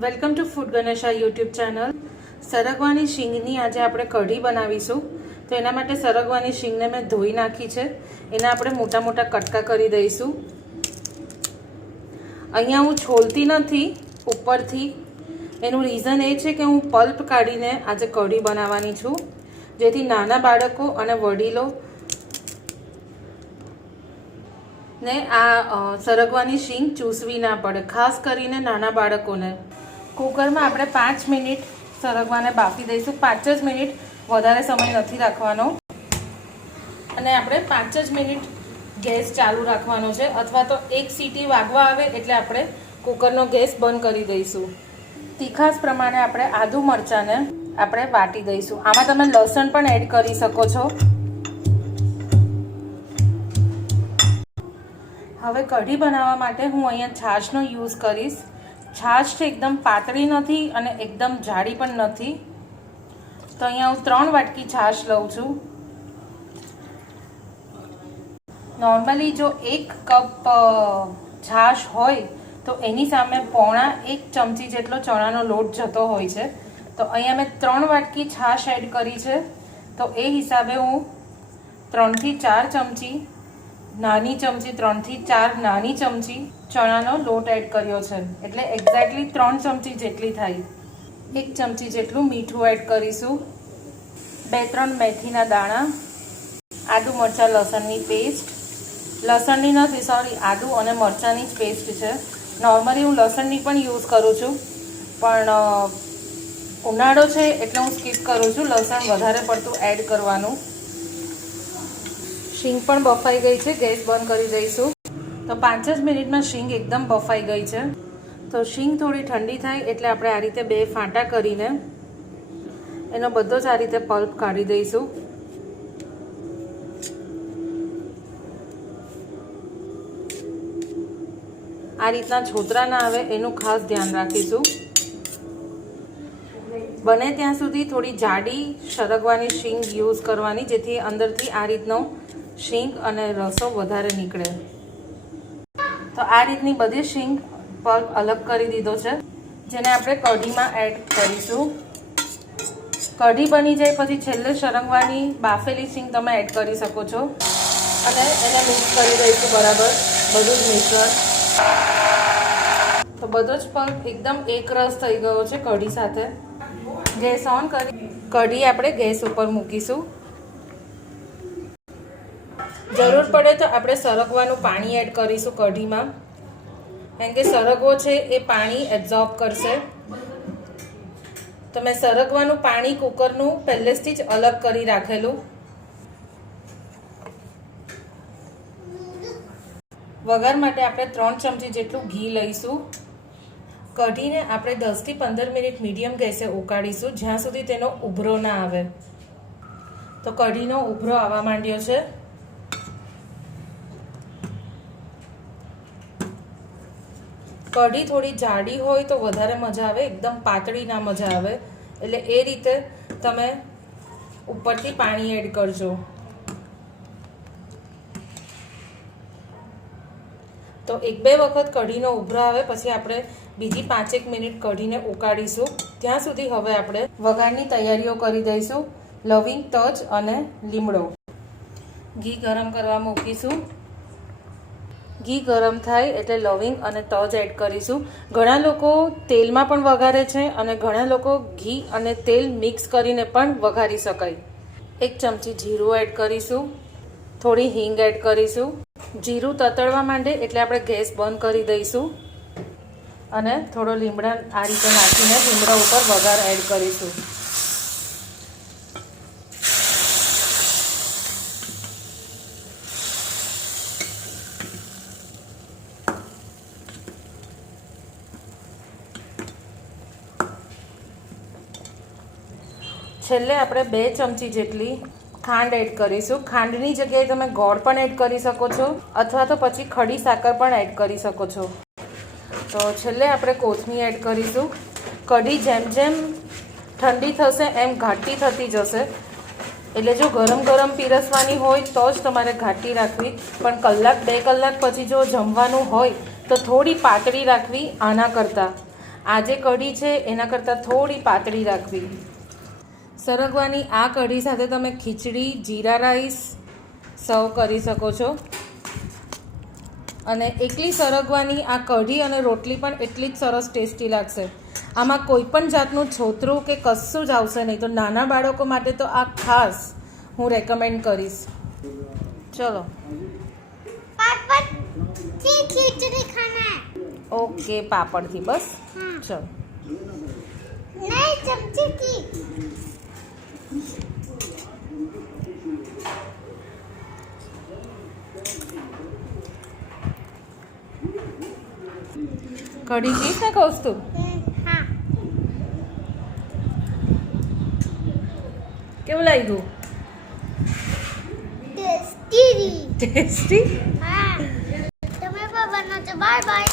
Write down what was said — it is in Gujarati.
Welcome to food Ganesha YouTube channel. સરગવાની શીંગની આજે આપણે કઢી બનાવીશું. તો એના માટે સરગવાની શીંગને મેં ધોઈ નાખી છે. એના આપણે મોટા મોટા કટકા કરી દઈશું. અહીંયા હું છોલતી નથી, ઉપરથી. એનું રીઝન એ છે કે હું પલ્પ કાઢીને આજે કઢી બનાવવાની છું. જેથી નાના બાળકો અને વડીલો ને આ સરગવાની શીંગ ચૂસવી ના પડે. ખાસ કરીને નાના બાળકોને. કુકરમાં આપણે પાંચ મિનિટ સરગવાને બાફી દઈશું. પાંચ જ મિનિટ વધારે સમય નથી રાખવાનો. અને આપણે પાંચ જ મિનિટ ગેસ ચાલુ રાખવાનો છે. અથવા તો એક સીટી વાગવા આવે એટલે આપણે કુકરનો ગેસ બંધ કરી દઈશું. તીખાસ પ્રમાણે આપણે આદુ મરચાંને આપણે વાટી દઈશું. આમાં તમે લસણ પણ એડ કરી શકો છો. હવે કઢી બનાવવા માટે હું અહીંયા છાશનો યુઝ કરીશ. છાશ છે, એકદમ પાતળી નથી અને એકદમ જાડી પણ નથી. તો અહીંયા હું ત્રણ વાટકી છાશ લઉં છું. નોર્મલી જો એક કપ છાશ હોય, તો એની સામે પોણા એક ચમચી જેટલો ચણાનો લોટ જતો હોય છે. તો અહીંયા મેં ત્રણ વાટકી છાશ એડ કરી છે. તો એ હિસાબે હું ત્રણથી ચાર ચમચી, નાની ચમચી, ત્રણથી ચાર નાની ચમચી ચણાનો લોટ એડ કર્યો છે. એટલે એક્ઝેક્ટલી ત્રણ ચમચી જેટલી થાય. એક ચમચી જેટલું મીઠું એડ કરીશું. બે, ત્રણ મેથીના દાણા. આદુ, મરચાં, લસણની પેસ્ટ લસણની નથી સોરી આદુ અને મરચાંની જ પેસ્ટ છે. નોર્મલી હું લસણની પણ યુઝ કરું છું. પણ ઉનાળો છે એટલે હું સ્કીપ કરું છું. લસણ વધારે પડતું એડ કરવાનું. શીંગ પણ બફાઈ ગઈ છે. ગેસ બંધ કરી દઈશું. તો પાંચ જ મિનિટમાં શીંગ એકદમ બફાઈ ગઈ છે. તો શીંગ થોડી ઠંડી થાય એટલે આપણે આ રીતે બે ફાંટા કરીને એનો બધો જ આ રીતે પલ્પ કાઢી દઈશું. આ રીતના છોતરા ના આવે એનું ખાસ ધ્યાન રાખીશું. બને ત્યાં સુધી થોડી જાડી સરગવાની શીંગ યુઝ કરવાની જેથી અંદરથી આ રીતનો શીંગ અને રસો વધારે નીકળે. તો આ રીતની બધી શીંગ પગ અલગ કરી દીધો છે, જેને આપણે કઢીમાં એડ કરીશું. કઢી બની જાય પછી છેલ્લે સરંગવાની બાફેલી શીંગ તમે એડ કરી શકો છો. અને એને મિક્સ કરી દઈશું બરાબર, બધું જ મિશ્રણ. તો બધો જ પલ્પ એકદમ એકરસ થઈ ગયો છે કઢી સાથે. ગેસ ઓન કરી કઢી આપણે ગેસ ઉપર મૂકીશું. જરૂર પડે તો આપણે સરગવાનું પાણી એડ કરીશું કઢીમાં. કેમ કે સરગવો છે એ પાણી એબ્ઝોર્બ કરશે. તો મેં સરગવાનું પાણી કુકરનું પહેલેથી જ અલગ કરી રાખેલું. વઘાર માટે આપણે ત્રણ ચમચી જેટલું ઘી લઈશું. કઢીને આપણે દસથી પંદર મિનિટ મીડિયમ ગેસે ઉકાળીશું, જ્યાં સુધી તેનો ઉભરો ના આવે. તો કઢીનો ઉભરો આવવા માંડ્યો છે. કઢી થોડી જાડી હોય તો વધારે મજા આવે, એકદમ પાતળી ના મજા આવે. એટલે એ રીતે તમે ઉપરથી પાણી એડ કરજો. તો એક બે વખત કઢીનો ઉભરો આવે, પછી આપણે બીજી પાંચેક મિનિટ કઢીને ઉકાળીશું. ત્યાં સુધી હવે આપણે વઘારની તૈયારીઓ કરી દઈશું. લવિંગ, તજ અને લીમડો. ઘી ગરમ કરવા મૂકીશું. ઘી ગરમ થાય એટલે લવિંગ અને તજ એડ કરીશું. ઘણા લોકો તેલમાં પણ વઘારે છે અને ઘણા લોકો ઘી અને તેલ મિક્સ કરીને પણ વઘારી શકાય. એક ચમચી જીરું એડ કરીશું. થોડી હિંગ એડ કરીશું. જીરું તતડવા માંડે એટલે આપણે ગેસ બંધ કરી દઈશું. અને થોડો લીમડા આ રીતે નાખીને લીમડા ઉપર વઘાર એડ કરીશું. છેલ્લે આપણે બે ચમચી જેટલી ખાંડ એડ કરીશું. ખાંડની જગ્યાએ તમે ગોળ પણ એડ કરી શકો છો, અથવા તો પછી ખડી સાકર પણ એડ કરી શકો છો. તો છેલ્લે આપણે કોથમી એડ કરીશું. કઢી જેમ જેમ ઠંડી થશે, એમ ઘાટી થતી જશે. એટલે જો ગરમ ગરમ પીરસવાની હોય તો જ તમારે ઘાટી રાખવી. પણ કલાક, બે કલાક પછી જો જમવાનું હોય, તો થોડી પાતળી રાખવી આના કરતાં. આ જે કઢી છે, એના કરતાં થોડી પાતળી રાખવી. સરગવાની આ કઢી સાથે તમે ખીચડી જીરા રાઈસ સર્વ કરી શકો છો અને એકલી સરગવાની આ કઢી અને રોટલી પણ એટલી જ સરસ ટેસ્ટી લાગશે આમાં કોઈ પણ જાતનું છોતરું કે કશું જ આવશે નહીં તો નાના બાળકો માટે તો આ ખાસ હું રેકમેન્ડ કરીશ ચલો पापड़ की खिचड़ी खाना है ઓકે પાપડથી બસ हाँ ચલો नहीं चमची की कड़ी चीज ना खाओ तू क्या बोला गो टेस्टी टेस्टी हाँ तो मैं बनाते बाय बाय